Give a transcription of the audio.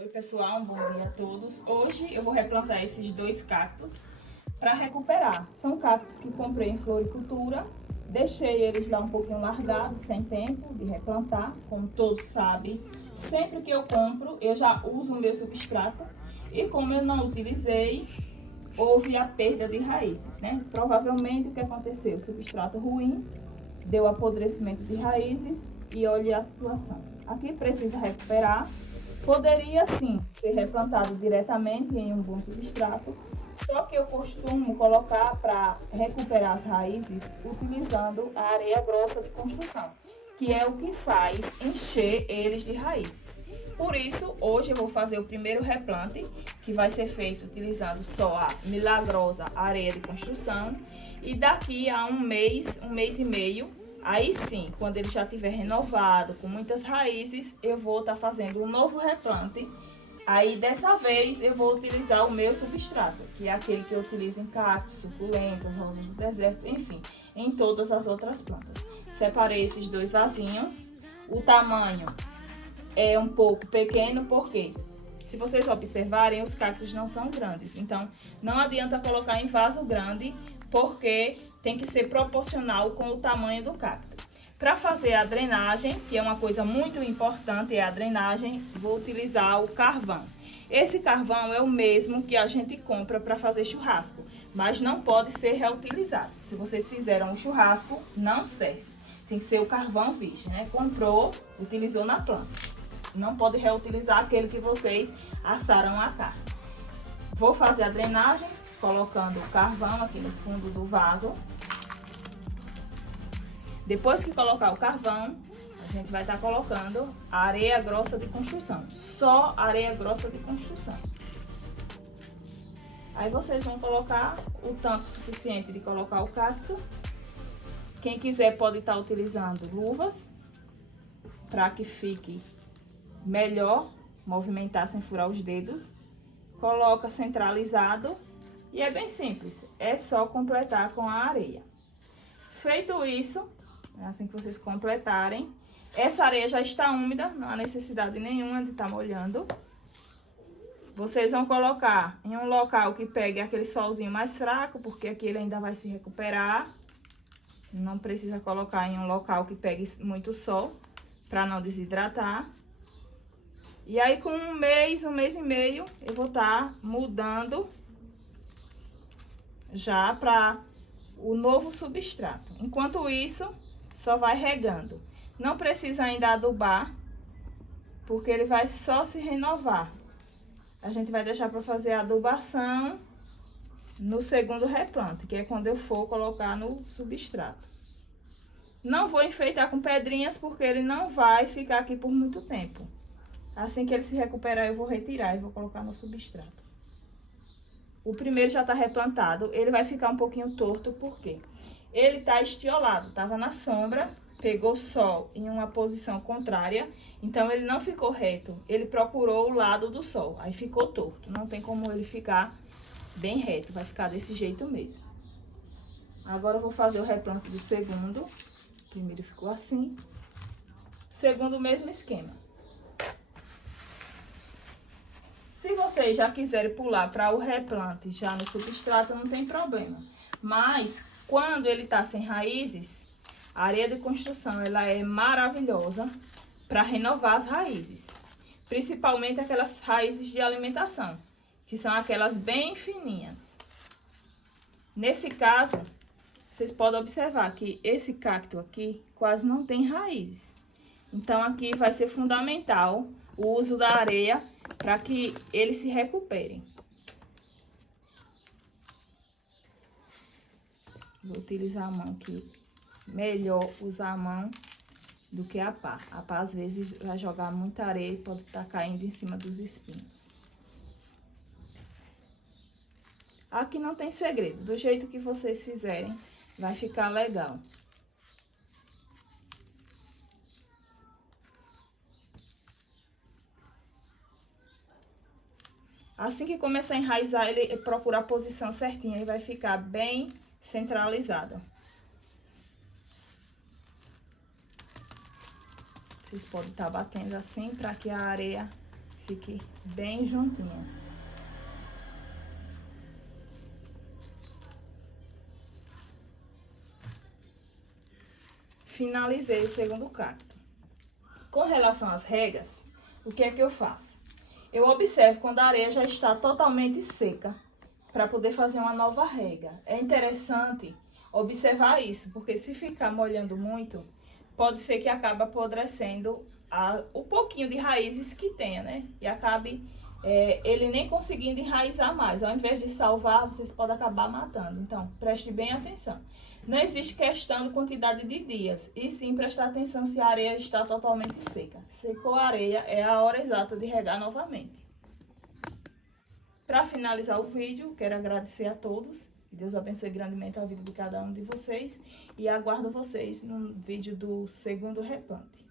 Oi pessoal, um bom dia a todos. Hoje eu vou replantar esses dois cactos para recuperar. São cactos que comprei em floricultura, deixei eles lá um pouquinho largados, sem tempo de replantar. Como todos sabem, sempre que eu compro eu já uso o meu substrato e como eu não utilizei, houve a perda de raízes, né? Provavelmente o que aconteceu? O substrato ruim, deu apodrecimento de raízes e olhe a situação. Aqui precisa recuperar. Poderia sim ser replantado diretamente em um bom substrato, só que eu costumo colocar para recuperar as raízes utilizando a areia grossa de construção, que é o que faz encher eles de raízes. Por isso, hoje eu vou fazer o primeiro replante, que vai ser feito utilizando só a milagrosa areia de construção. E daqui a um mês e meio, aí sim, quando ele já estiver renovado, com muitas raízes, eu vou estar fazendo um novo replante. Aí dessa vez eu vou utilizar o meu substrato, que é aquele que eu utilizo em cactos, suculentas, rosas do deserto, enfim, em todas as outras plantas. Separei esses dois vasinhos. O tamanho é um pouco pequeno, porque se vocês observarem, os cactos não são grandes. Então, não adianta colocar em vaso grande, porque tem que ser proporcional com o tamanho do cacto. Para fazer a drenagem, que é uma coisa muito importante, é a drenagem, vou utilizar o carvão. Esse carvão é o mesmo que a gente compra para fazer churrasco, mas não pode ser reutilizado. Se vocês fizeram um churrasco, não serve. Tem que ser o carvão virgem, né? Comprou, utilizou na planta. Não pode reutilizar aquele que vocês assaram a carne. Vou fazer a drenagem colocando o carvão aqui no fundo do vaso. Depois que colocar o carvão, a gente vai estar colocando a areia grossa de construção. Só areia grossa de construção. Aí vocês vão colocar o tanto suficiente de colocar o cacto. Quem quiser pode estar utilizando luvas para que fique melhor, movimentar sem furar os dedos. Coloca centralizado e é bem simples, é só completar com a areia. Feito isso, é assim que vocês completarem, essa areia já está úmida, não há necessidade nenhuma de estar molhando. Vocês vão colocar em um local que pegue aquele solzinho mais fraco, porque aqui ele ainda vai se recuperar. Não precisa colocar em um local que pegue muito sol, para não desidratar. E aí, com um mês e meio, eu vou estar mudando já para o novo substrato. Enquanto isso, só vai regando. Não precisa ainda adubar, porque ele vai só se renovar. A gente vai deixar para fazer a adubação no segundo replante, que é quando eu for colocar no substrato. Não vou enfeitar com pedrinhas, porque ele não vai ficar aqui por muito tempo. Assim que ele se recuperar, eu vou retirar e vou colocar no substrato. O primeiro já tá replantado, ele vai ficar um pouquinho torto, porque ele tá estiolado, tava na sombra, pegou sol em uma posição contrária, então ele não ficou reto, ele procurou o lado do sol, aí ficou torto. Não tem como ele ficar bem reto, vai ficar desse jeito mesmo. Agora eu vou fazer o replante do segundo. O primeiro ficou assim. Segundo, o mesmo esquema. Se vocês já quiserem pular para o replante já no substrato, não tem problema. Mas, quando ele tá sem raízes, a areia de construção, ela é maravilhosa para renovar as raízes. Principalmente aquelas raízes de alimentação, que são aquelas bem fininhas. Nesse caso, vocês podem observar que esse cacto aqui quase não tem raízes. Então, aqui vai ser fundamental o uso da areia para que eles se recuperem. Vou utilizar a mão aqui. Melhor usar a mão do que a pá. A pá, às vezes, vai jogar muita areia e pode estar caindo em cima dos espinhos. Aqui não tem segredo. Do jeito que vocês fizerem, vai ficar legal. Assim que começar a enraizar, ele procura a posição certinha e vai ficar bem centralizada. Vocês podem estar batendo assim para que a areia fique bem juntinha. Finalizei o segundo cacto. Com relação às regas, o que é que eu faço? Eu observo quando a areia já está totalmente seca, para poder fazer uma nova rega. É interessante observar isso, porque se ficar molhando muito, pode ser que acabe apodrecendo o pouquinho de raízes que tenha, né? E acabe ele nem conseguindo enraizar mais. Ao invés de salvar, vocês podem acabar matando. Então, preste bem atenção. Não existe questão de quantidade de dias, e sim prestar atenção se a areia está totalmente seca. Secou a areia, é a hora exata de regar novamente. Para finalizar o vídeo, quero agradecer a todos. Que Deus abençoe grandemente a vida de cada um de vocês. E aguardo vocês no vídeo do segundo replante.